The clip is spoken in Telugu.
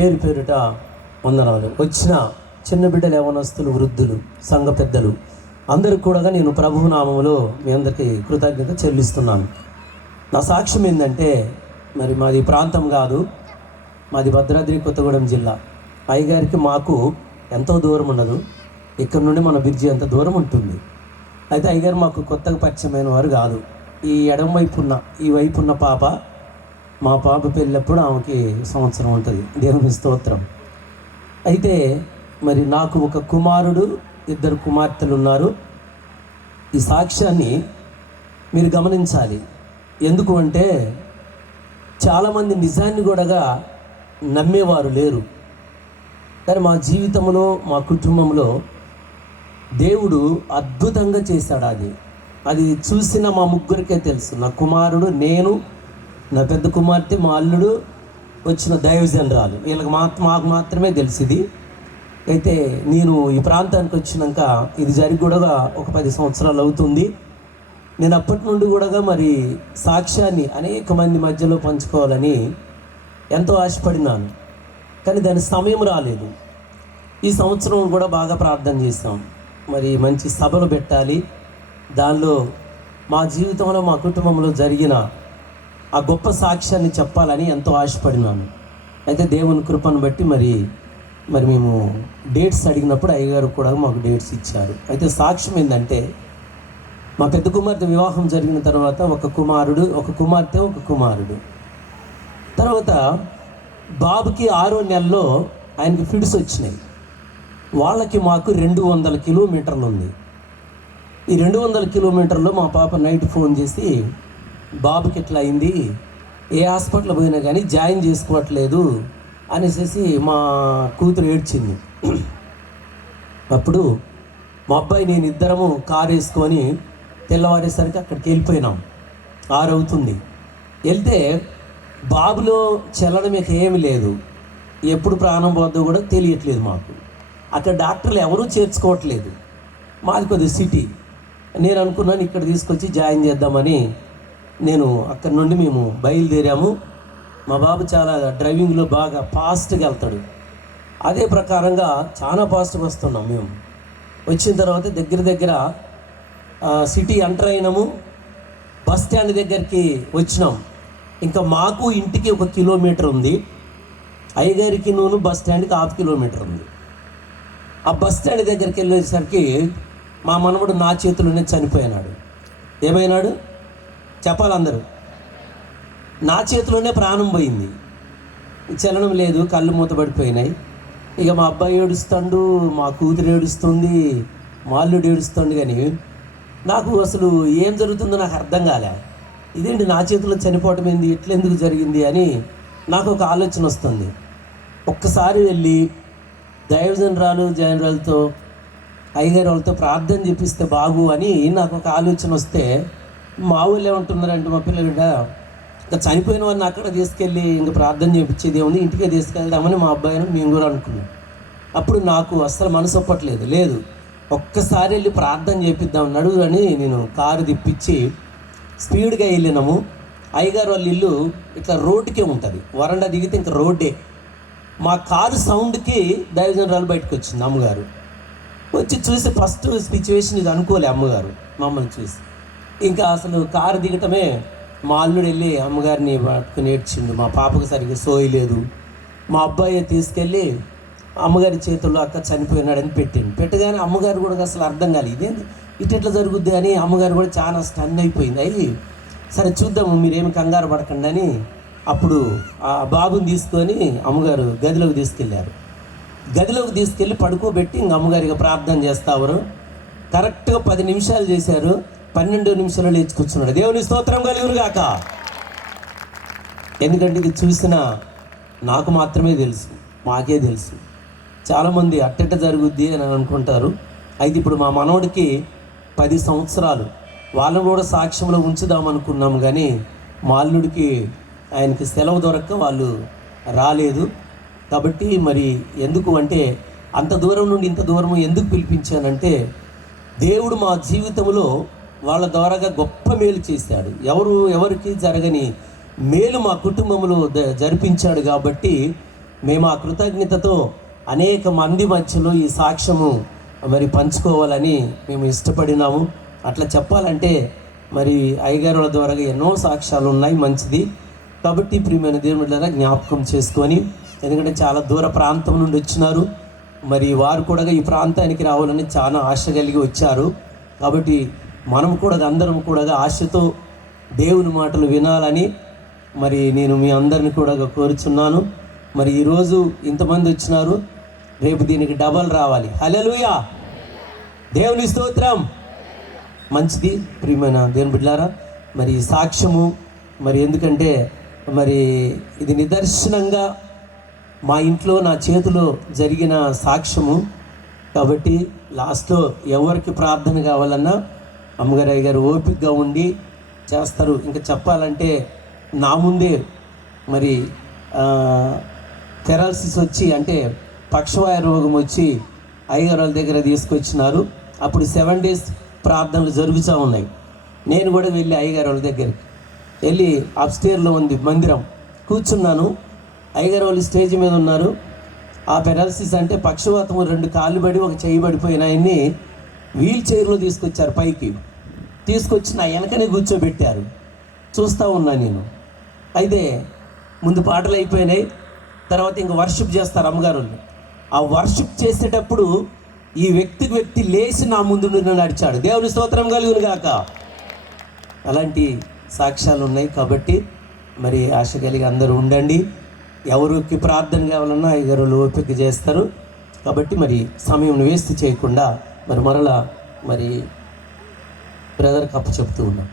పేరు పేరుట వందనాలు. వచ్చిన చిన్న బిడ్డలు, యవనస్తులు, వృద్ధులు, సంఘ పెద్దలు అందరూ కూడా నేను ప్రభువు నామములో మీ అందరికీ కృతజ్ఞత చెల్లిస్తున్నాను. నా సాక్ష్యం ఏంటంటే, మరి మాది ప్రాంతం కాదు, మాది భద్రాద్రి కొత్తగూడెం జిల్లా. అయ్యగారికి మాకు ఎంతో దూరం ఉండదు, ఇక్కడ నుండి మన బ్రిడ్జి ఎంత దూరం ఉంటుంది. అయితే అయ్యగారు మాకు కొత్తగా పరిచయమైన వారు కాదు. ఈ ఎడమ వైపున్న ఈ వైపున్న పాప, మా పాప పెళ్ళప్పుడు ఆమెకి సంవత్సరం ఉంటుంది. దేవుని స్తోత్రం. అయితే మరి నాకు ఒక కుమారుడు, 2 కుమార్తెలు ఉన్నారు. ఈ సాక్ష్యాన్ని మీరు గమనించాలి. ఎందుకు అంటే, చాలామంది నిజాన్ని కూడా నమ్మేవారు లేరు. కానీ మా జీవితంలో, మా కుటుంబంలో దేవుడు అద్భుతంగా చేశాడు. అది చూసిన మా ముగ్గురికే తెలుసు. నా కుమారుడు, నేను, నా పెద్ద కుమార్తె, మా అల్లుడు, వచ్చిన దైవజనరాలు, వీళ్ళకి మాకు మాత్రమే తెలిసింది. అయితే నేను ఈ ప్రాంతానికి వచ్చినాక ఇది జరిగి కూడా ఒక 10 సంవత్సరాలు అవుతుంది. నేను అప్పటి నుండి కూడా మరి సాక్ష్యాన్ని అనేక మంది మధ్యలో పంచుకోవాలని ఎంతో ఆశపడినాను. కానీ దాని సమయం రాలేదు. ఈ సంవత్సరం కూడా బాగా ప్రార్థన చేస్తాం. మరి మంచి సభలు పెట్టాలి, దానిలో మా జీవితంలో, మా కుటుంబంలో జరిగిన ఆ గొప్ప సాక్ష్యాన్ని చెప్పాలని ఎంతో ఆశపడినాను. అయితే దేవుని కృపను బట్టి మరి మేము డేట్స్ అడిగినప్పుడు అయ్యగారు కూడా మాకు డేట్స్ ఇచ్చారు. అయితే సాక్ష్యం ఏంటంటే, మా పెద్ద కుమార్తె వివాహం జరిగిన తర్వాత ఒక కుమారుడు, ఒక కుమార్తె, ఒక కుమారుడు. తర్వాత బాబుకి 6వ నెలలో ఆయనకి ఫిడ్స్ వచ్చినాయి. వాళ్ళకి మాకు 200 కిలోమీటర్లు ఉంది. ఈ 200 కిలోమీటర్లో మా పాప నైట్ ఫోన్ చేసి, బాబుకి ఇట్లా అయింది, ఏ హాస్పిటల్ పోయినా కానీ జాయిన్ చేసుకోవట్లేదు అనేసి మా కూతురు ఏడ్చింది. అప్పుడు మా అబ్బాయి నేను ఇద్దరము కారు వేసుకొని తెల్లవారేసరికి అక్కడికి వెళ్ళిపోయినాం. 6 అవుతుంది. వెళ్తే బాబులో చలనం ఇక ఏమి లేదు, ఎప్పుడు ప్రాణం పోద్దో కూడా తెలియట్లేదు మాకు. అక్కడ డాక్టర్లు ఎవరూ చేర్చుకోవట్లేదు. మాది కొద్దిగా సిటీ. నేను అనుకున్నాను ఇక్కడ తీసుకొచ్చి జాయిన్ చేద్దామని. నేను అక్కడి నుండి మేము బయలుదేరాము. మా బాబు చాలా డ్రైవింగ్లో బాగా ఫాస్ట్గా వెళ్తాడు. అదే ప్రకారంగా చాలా ఫాస్ట్గా వస్తున్నాం. మేము వచ్చిన తర్వాత దగ్గర సిటీ ఎంటర్ అయినాము. బస్ స్టాండ్ దగ్గరికి వచ్చినాం. ఇంకా మాకు ఇంటికి 1 కిలోమీటర్ ఉంది, అయ్యగారికి బస్ స్టాండ్కి 1/2 కిలోమీటర్ ఉంది. ఆ బస్ స్టాండ్ దగ్గరికి వెళ్ళేసరికి మా మనవడు నా చేతిలోనే చనిపోయినాడు. ఏమైనాడు చెప్పాలి అందరూ? నా చేతిలోనే ప్రాణం పోయింది. చలనం లేదు, కళ్ళు మూతపడిపోయినాయి. ఇక మా అబ్బాయి ఏడుస్తాడు, మా కూతురు ఏడుస్తుంది, మా అల్లుడు ఏడుస్తాడు. కానీ నాకు అసలు ఏం జరుగుతుందో నాకు అర్థం కాలే. ఇదేంటి నా చేతిలో చనిపోవటం ఏంది, ఎట్లెందుకు జరిగింది అని నాకు ఒక ఆలోచన వస్తుంది. ఒక్కసారి వెళ్ళి జనరాలతో అయ్యగారు వాళ్ళతో ప్రార్థన చేపిస్తే బాగు అని నాకు ఒక ఆలోచన వస్తే, మా ఊళ్ళో ఏమంటున్నారంటే, మా పిల్లలు ఇంకా చనిపోయిన వాడిని అక్కడ తీసుకెళ్ళి ఇంకా ప్రార్థన చేయించేది ఏముంది, ఇంటికే తీసుకెళ్దామని మా అబ్బాయిని మేము కూడా అనుకున్నాం. అప్పుడు నాకు అస్సలు మనసు ఒప్పట్లేదు. లేదు, ఒక్కసారి వెళ్ళి ప్రార్థన చేపిద్దాం నడువు అని నేను కారు తిప్పించి స్పీడ్గా వెళ్ళినాము. అయ్యగారు వాళ్ళ ఇల్లు ఇట్లా రోడ్డుకే ఉంటుంది, వరండా దిగితే ఇంకా రోడ్డే. మా కారు సౌండ్కి దైవజనరాలు బయటకు వచ్చింది. అమ్మగారు వచ్చి చూసి ఫస్ట్ సిచ్యువేషన్ ఇది అనుకోలే. అమ్మగారు మమ్మల్ని చూసి ఇంకా అసలు కారు దిగటమే మా అల్లుడు వెళ్ళి అమ్మగారిని పట్టుకుని ఏడ్చిండు. మా పాపకు సరిగ్గా సోయలేదు. మా అబ్బాయి తీసుకెళ్ళి అమ్మగారి చేతుల్లో అక్క చనిపోయినాడని పెట్టగానే అమ్మగారు కూడా అసలు అర్థం కాలేదు, ఇదేంటి ఇట్లా జరుగుద్ది అని. అమ్మగారు కూడా చాలా స్టన్ అయిపోయింది. అయ్యి సరే చూద్దాము, మీరేమి కంగారు పడకండి అని అప్పుడు ఆ బాబుని తీసుకొని అమ్మగారు గదిలోకి తీసుకెళ్ళారు. గదిలోకి తీసుకెళ్ళి పడుకోబెట్టి ఇంక అమ్మగారిగా ప్రార్థన చేస్తావారు. కరెక్ట్గా 10 నిమిషాలు చేశారు. 12 నిమిషాలు లేచి కూర్చున్నాడు. దేవుని స్తోత్రం కలుగునుగాక. ఎందుకంటే ఇది చూసిన నాకు మాత్రమే తెలుసు, మాకే తెలుసు. చాలామంది అట్టెట్ట జరుగుద్ది అని అనుకుంటారు. అయితే ఇప్పుడు మా మనవడికి 10 సంవత్సరాలు. వాళ్ళని కూడా సాక్ష్యంలో ఉంచుదామనుకున్నాము, కానీ మా అల్లుడికి ఆయనకి సెలవు దొరక్క వాళ్ళు రాలేదు. కాబట్టి మరి ఎందుకు అంటే, అంత దూరం నుండి ఇంత దూరం ఎందుకు పిలిపించానంటే, దేవుడు మా జీవితంలో వాళ్ళ ద్వారాగా గొప్ప మేలు చేశాడు. ఎవరికి జరగని మేలు మా కుటుంబంలో జరిపించాడు. కాబట్టి మేము ఆ కృతజ్ఞతతో అనేక మంది మధ్యలో ఈ సాక్ష్యము మరి పంచుకోవాలని మేము ఇష్టపడినాము. అట్లా చెప్పాలంటే మరి అయ్యగారుల ద్వారా ఎన్నో సాక్ష్యాలు ఉన్నాయి, మంచిది. కాబట్టి ప్రియమైన దేవుని బిడ్డలారా జ్ఞాపకం చేసుకొని, ఎందుకంటే చాలా దూర ప్రాంతం నుండి వచ్చినారు, మరి వారు కూడా ఈ ప్రాంతానికి రావాలని చాలా ఆశ కలిగి వచ్చారు. కాబట్టి మనం కూడా అందరం కూడా ఆశతో దేవుని మాటలు వినాలని మరి నేను మీ అందరిని కూడా కోరుచున్నాను. మరి ఈరోజు ఇంతమంది వచ్చినారు, రేపు దీనికి డబల్ రావాలి. హల్లెలూయా, దేవుని స్తోత్రం. మంచిది ప్రియమైన దేవుని బిడ్డలారా, మరి సాక్ష్యము మరి ఎందుకంటే మరి ఇది నిదర్శనంగా మా ఇంట్లో నా చేతిలో జరిగిన సాక్ష్యము. కాబట్టి లాస్ట్లో ఎవరికి ప్రార్థన కావాలన్నా అమ్మగారు అయ్యగారు ఓపికగా ఉండి చేస్తారు. ఇంకా చెప్పాలంటే నా ముందే మరి పెరాలసిస్ వచ్చి అంటే పక్షవాయ రోగం వచ్చి అయ్యగారు వాళ్ళ దగ్గర తీసుకొచ్చినారు. అప్పుడు 7 days ప్రార్థనలు జరుగుతూ ఉన్నాయి. నేను కూడా వెళ్ళి అయ్యగారు వాళ్ళ దగ్గరికి వెళ్ళి అప్స్టేర్లో ఉంది మందిరం, కూర్చున్నాను. అయ్యగారు వాళ్ళు స్టేజ్ మీద ఉన్నారు. ఆ పెరాలసిస్ అంటే పక్షవాతం 2 కాళ్ళు పడి ఒక చెయ్యి పడిపోయిన ఆయన్ని వీల్ చైర్లో తీసుకొచ్చారు, పైకి తీసుకొచ్చి నా వెనకనే కూర్చోబెట్టారు. చూస్తూ ఉన్నా నేను. అయితే ముందు పాటలు అయిపోయినాయి, తర్వాత ఇంకా వర్షిప్ చేస్తారు అమ్మగారు. ఆ వర్షిప్ చేసేటప్పుడు ఈ వ్యక్తి లేచి నా ముందు నుండి నడిచాడు. దేవుని స్తోత్రం కలుగును గాక. అలాంటి సాక్ష్యాలు ఉన్నాయి. కాబట్టి మరి ఆశ కలిగి అందరూ ఉండండి. ఎవరికి ప్రార్థన కావాలన్నా అయ్యగారు ఓపిక చేస్తారు. కాబట్టి మరి సమయం వేస్ట్ చేయకుండా మరి మరలా మరి బ్రదర్కి అప్పు చెప్తూ ఉన్నాం.